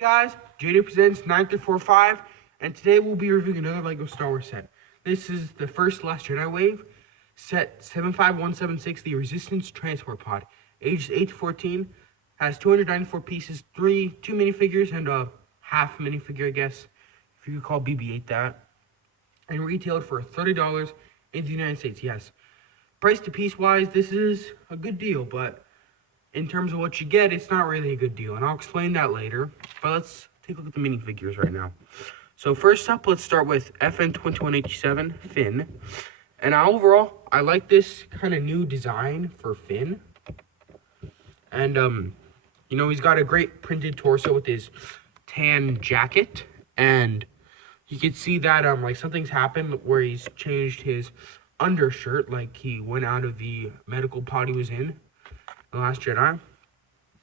Guys, JD presents 9345, and today we'll be reviewing another LEGO Star Wars set. This is the first Last Jedi Wave, set 75176, the Resistance Transport Pod. Ages 8 to 14, has 294 pieces, two minifigures, and a half minifigure, I guess, if you could call BB-8 that. And retailed for $30 in the United States, yes. Price to piece wise, this is a good deal, but in terms of what you get, it's not really a good deal, and I'll explain that later. But let's take a look at the minifigures right now. So first up, let's start with FN2187 Finn. And overall, I like this kind of new design for Finn. And you know, he's got a great printed torso with his tan jacket, and you can see that like something's happened where he's changed his undershirt, like he went out of the medical pod he was in. The Last Jedi.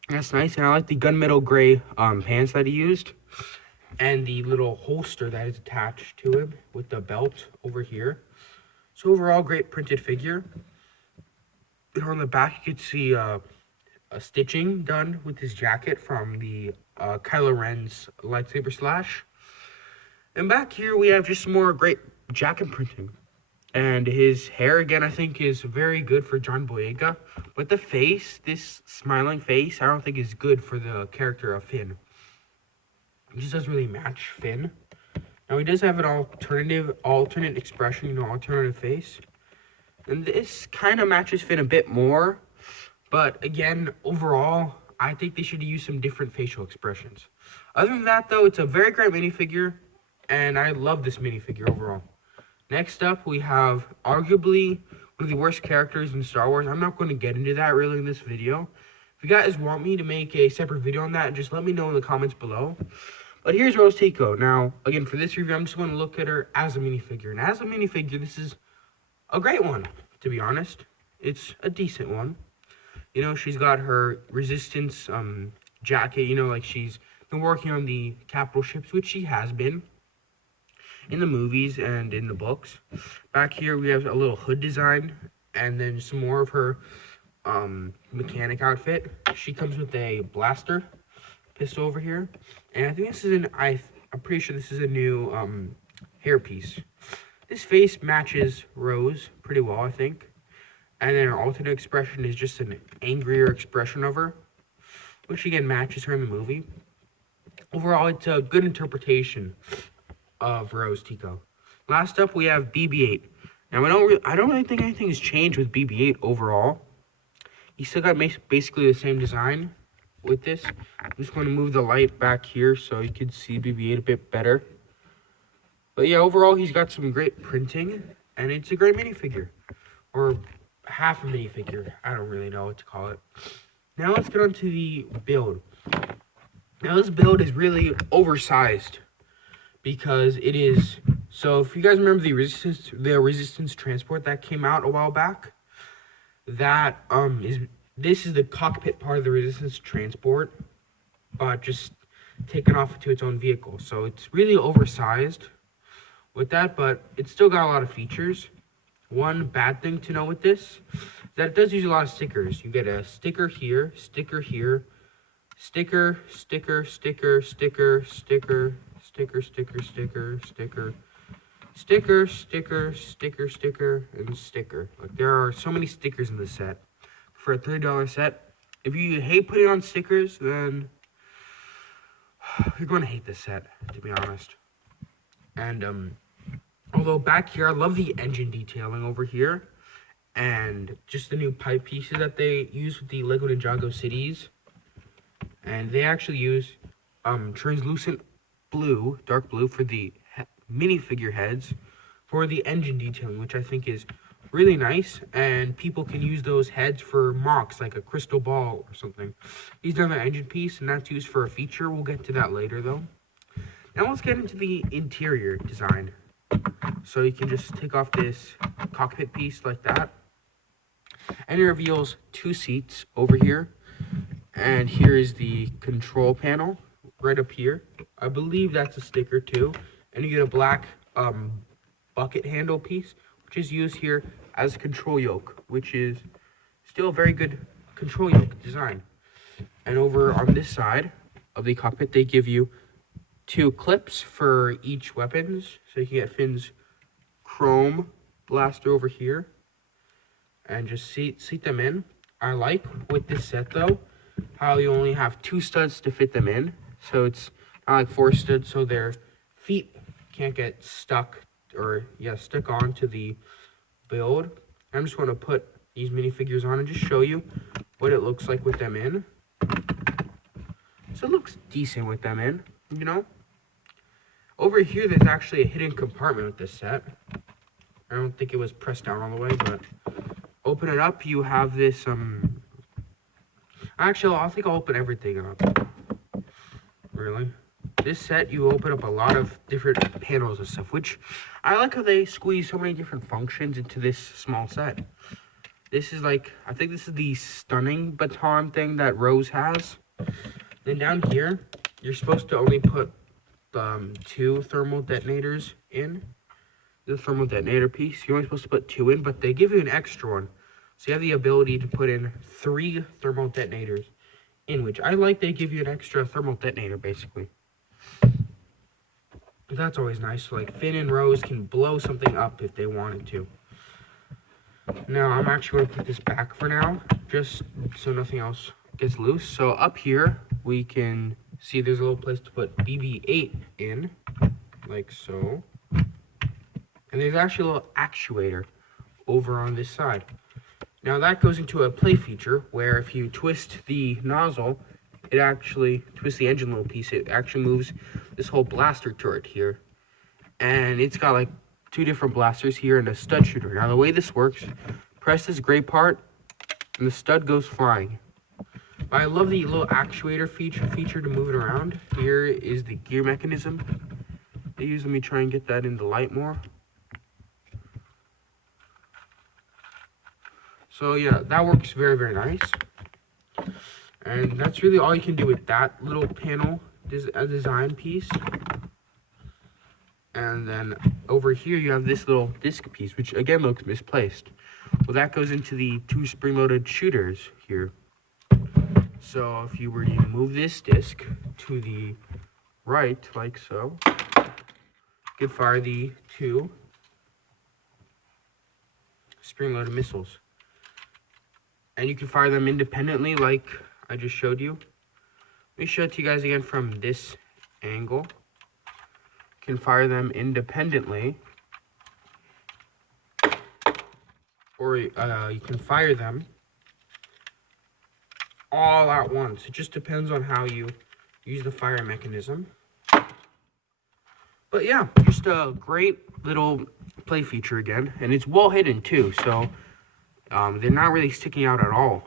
That's nice, and I like the gunmetal gray pants that he used, and the little holster that is attached to him with the belt over here. So overall, great printed figure. And on the back, you could see a stitching done with his jacket from the Kylo Ren's lightsaber slash. And back here, we have just more great jacket printing. And his hair, again, I think is very good for John Boyega. But the face, this smiling face, I don't think is good for the character of Finn. It just doesn't really match Finn. Now, he does have an alternate expression, you know, alternative face. And this kind of matches Finn a bit more. But, again, overall, I think they should use some different facial expressions. Other than that, though, it's a very great minifigure. And I love this minifigure overall. Next up, we have arguably one of the worst characters in Star Wars. I'm not going to get into that really in this video. If you guys want me to make a separate video on that, just let me know in the comments below. But here's Rose Tico. Now, again, for this review, I'm just going to look at her as a minifigure. And as a minifigure, this is a great one, to be honest. It's a decent one. You know, she's got her Resistance jacket, you know, like she's been working on the capital ships, which she has been in the movies and in the books. Back here we have a little hood design, and then some more of her mechanic outfit. She comes with a blaster pistol over here, and I think this is I'm pretty sure this is a new hairpiece. This face matches Rose pretty well, I think, and then her alternate expression is just an angrier expression of her, which again matches her in the movie. Overall, it's a good interpretation of Rose Tico. Last up, we have BB-8. Now, I don't really think anything has changed with BB-8 overall. You still got basically the same design with this. I'm just going to move the light back here so you can see BB-8 a bit better. But yeah, overall, he's got some great printing, and it's a great minifigure. Or half a minifigure. I don't really know what to call it. Now, let's get on to the build. Now, this build is really oversized, because it is, so if you guys remember the Resistance Transport that came out a while back, that this is the cockpit part of the Resistance Transport, but just taken off to its own vehicle. So it's really oversized with that, but it's still got a lot of features. One bad thing to know with this is that it does use a lot of stickers. You get a sticker here, sticker here, sticker, sticker, sticker, sticker, sticker, sticker, sticker, sticker, sticker, sticker, sticker, sticker, sticker, and sticker. Like, there are so many stickers in this set. For a $30 set, if you hate putting on stickers, then you're going to hate this set, to be honest. And although back here, I love the engine detailing over here, and just the new pipe pieces that they use with the LEGO Ninjago cities. And they actually use translucent blue, dark blue, for the minifigure heads for the engine detailing, which I think is really nice, and people can use those heads for mocks, like a crystal ball or something. These are the engine piece, and that's used for a feature. We'll get to that later, though. Now let's get into the interior design. So you can just take off this cockpit piece like that, and it reveals two seats over here, and here is the control panel right up here. I believe that's a sticker too. And you get a black bucket handle piece, which is used here as a control yoke, which is still a very good control yoke design. And over on this side, of the cockpit, they give you 2 clips for each weapons. So you can get Finn's chrome blaster over here and just seat them in. I like with this set though how you only have 2 studs to fit them in, so it's not like 4 studs, so their feet can't get stuck stuck onto the build. I'm just going to put these minifigures on and just show you what it looks like with them in. So it looks decent with them in, you know. Over here, there's actually a hidden compartment with this set. I don't think it was pressed down all the way, but open it up, you have this, actually, I think I'll open everything up. Really? This set, you open up a lot of different panels and stuff, which I like how they squeeze so many different functions into this small set. This is like, I think this is the stunning baton thing that Rose has. Then down here, you're supposed to only put 2 thermal detonators in. The thermal detonator piece, you're only supposed to put 2 in, but they give you an extra one. So you have the ability to put in 3 thermal detonators in, which I like. They give you an extra thermal detonator, basically. But that's always nice. So, like, Finn and Rose can blow something up if they wanted to. Now, I'm actually going to put this back for now, just so nothing else gets loose. So up here, we can see there's a little place to put BB-8 in, like so. And there's actually a little actuator over on this side. Now that goes into a play feature where if you twist the nozzle, it actually twists the engine little piece. It actually moves this whole blaster turret here. And it's got like 2 different blasters here and a stud shooter. Now the way this works, press this gray part and the stud goes flying. But I love the little actuator feature to move it around. Here is the gear mechanism they use. Let me try and get that in the light more. So yeah, that works very, very nice. And that's really all you can do with that little panel design piece. And then over here you have this little disc piece, which again looks misplaced. Well, that goes into the 2 spring-loaded shooters here. So if you were to move this disc to the right, like so, you could fire the 2 spring-loaded missiles. And you can fire them independently like I just showed you. Let me show it to you guys again from this angle. You can fire them independently. Or you can fire them all at once. It just depends on how you use the fire mechanism. But yeah, just a great little play feature again. And it's well hidden too, so they're not really sticking out at all,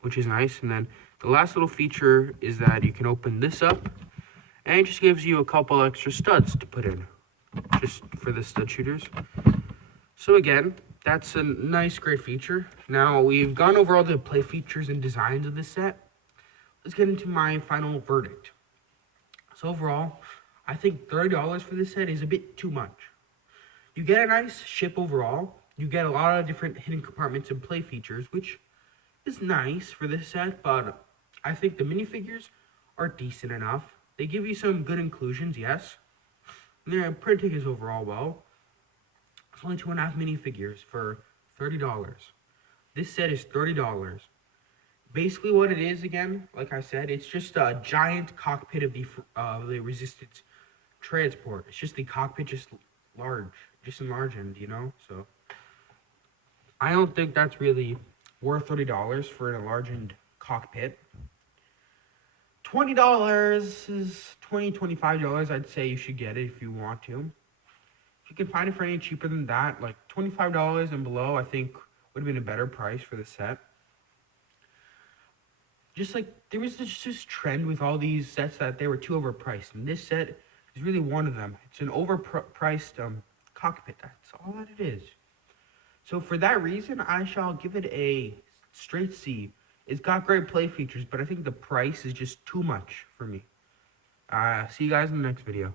which is nice. And then the last little feature is that you can open this up, and it just gives you a couple extra studs to put in, just for the stud shooters. So again, that's a nice, great feature. Now, we've gone over all the play features and designs of this set. Let's get into my final verdict. So overall, I think $30 for this set is a bit too much. You get a nice ship overall. You get a lot of different hidden compartments and play features, which is nice for this set, but I think the minifigures are decent enough. They give you some good inclusions, yes. And their printing is overall well. It's only 2.5 minifigures for $30. This set is $30. Basically what it is, again, like I said, it's just a giant cockpit of the Resistance transport. It's just the cockpit, just enlarged, you know, so I don't think that's really worth $30 for an enlarged cockpit. $20 is $25. I'd say you should get it if you want to. If you can find it for any cheaper than that, like $25 and below, I think would have been a better price for the set. Just like there was this trend with all these sets that they were too overpriced, and this set is really one of them. It's an overpriced cockpit. That's all that it is. So for that reason, I shall give it a straight C. It's got great play features, but I think the price is just too much for me. See you guys in the next video.